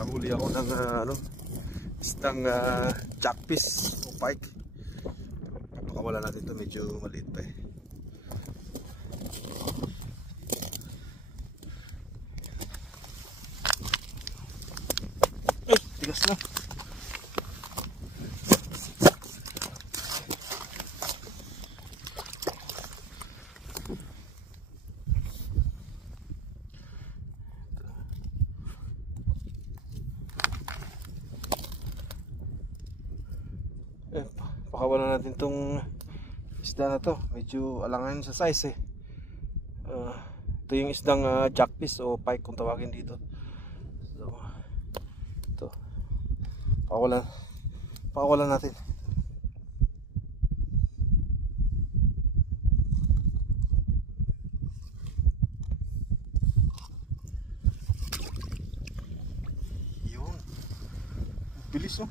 nakahuli ako ng isdang jackfish o pike. Pakawala natin ito, medyo maliit pa eh. Ay, tigas na. Pakawalan natin tong isda na to, medyo alangan sa size eh. Ito yung isdang jackfish o pike kung tawagin dito. So, ito pakawalan natin. Yun, bilis oh.